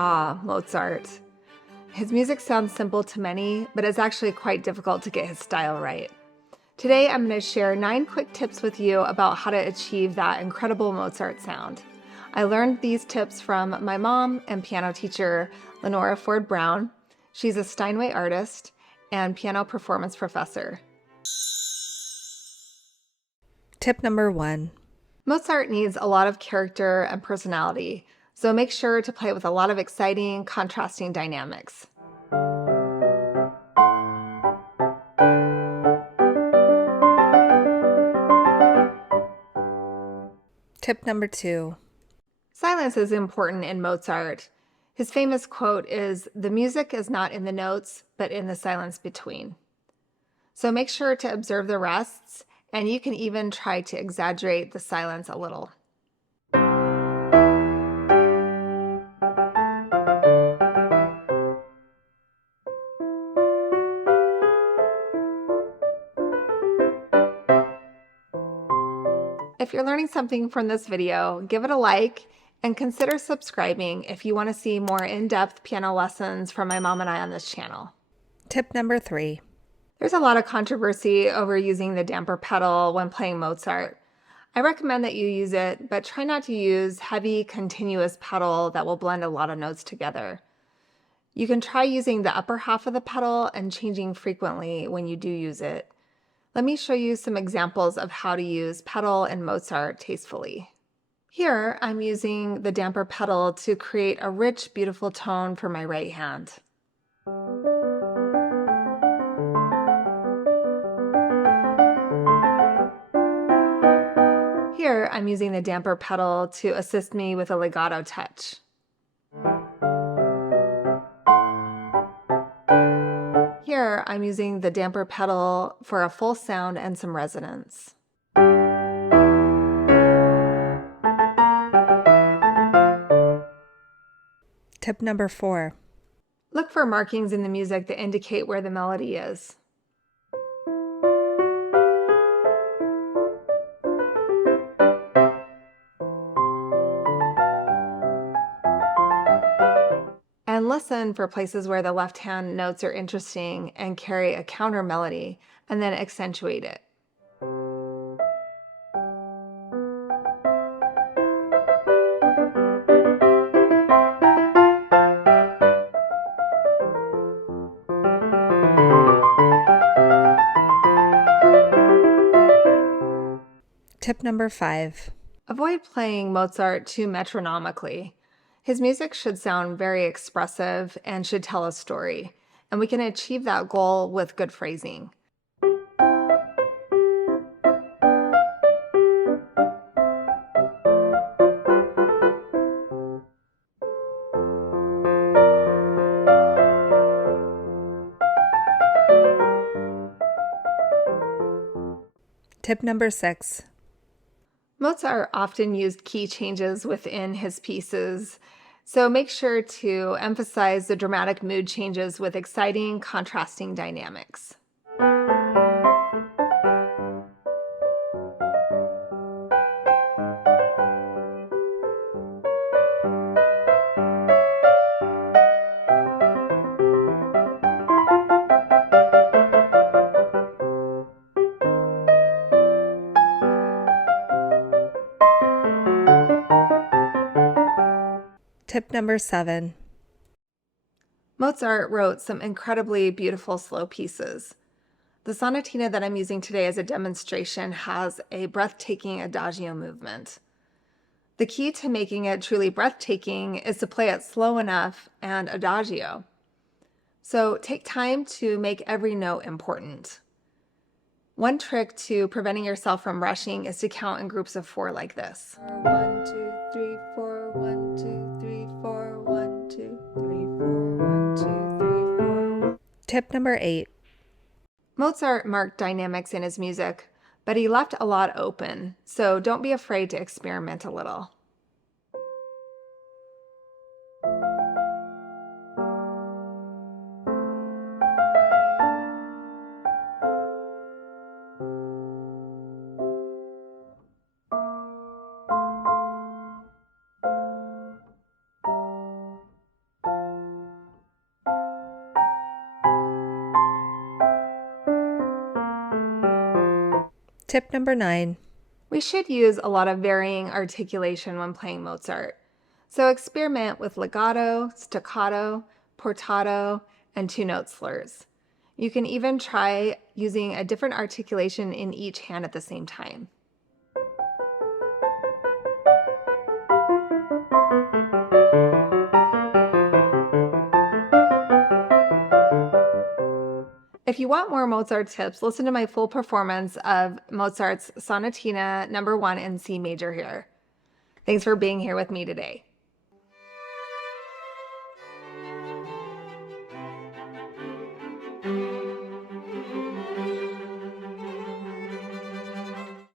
Ah, Mozart. His music sounds simple to many, but it's actually quite difficult to get his style right. Today, I'm going to share 9 quick tips with you about how to achieve that incredible Mozart sound. I learned these tips from my mom and piano teacher, Lenora Ford Brown. She's a Steinway artist and piano performance professor. Tip number 1. Mozart needs a lot of character and personality, so make sure to play with a lot of exciting, contrasting dynamics. Tip number 2. Silence is important in Mozart. His famous quote is, "The music is not in the notes, but in the silence between." So make sure to observe the rests, and you can even try to exaggerate the silence a little. If you're learning something from this video, give it a like and consider subscribing if you want to see more in-depth piano lessons from my mom and I on this channel. Tip number 3. There's a lot of controversy over using the damper pedal when playing Mozart. I recommend that you use it, but try not to use heavy, continuous pedal that will blend a lot of notes together. You can try using the upper half of the pedal and changing frequently when you do use it. Let me show you some examples of how to use pedal in Mozart tastefully. Here, I'm using the damper pedal to create a rich, beautiful tone for my right hand. Here, I'm using the damper pedal to assist me with a legato touch. Here, I'm using the damper pedal for a full sound and some resonance. Tip number 4. Look for markings in the music that indicate where the melody is. And listen for places where the left-hand notes are interesting and carry a counter melody, and then accentuate it. Tip number 5. Avoid playing Mozart too metronomically. His music should sound very expressive and should tell a story, and we can achieve that goal with good phrasing. Tip number 6. Mozart often used key changes within his pieces, so make sure to emphasize the dramatic mood changes with exciting, contrasting dynamics. Tip number 7. Mozart wrote some incredibly beautiful slow pieces. The sonatina that I'm using today as a demonstration has a breathtaking Adagio movement. The key to making it truly breathtaking is to play it slow enough and Adagio. So take time to make every note important. One trick to preventing yourself from rushing is to count in groups of 4 like this. 1, 2, 3, 4, 1, 2, 3, 4, 1, 2, 3, 4, 1, 2, 3, 4. Tip number 8. Mozart marked dynamics in his music, but he left a lot open, so don't be afraid to experiment a little. Tip number 9. We should use a lot of varying articulation when playing Mozart. So experiment with legato, staccato, portato, and two-note slurs. You can even try using a different articulation in each hand at the same time. If you want more Mozart tips, listen to my full performance of Mozart's Sonatina No. 1 in C major here. Thanks for being here with me today.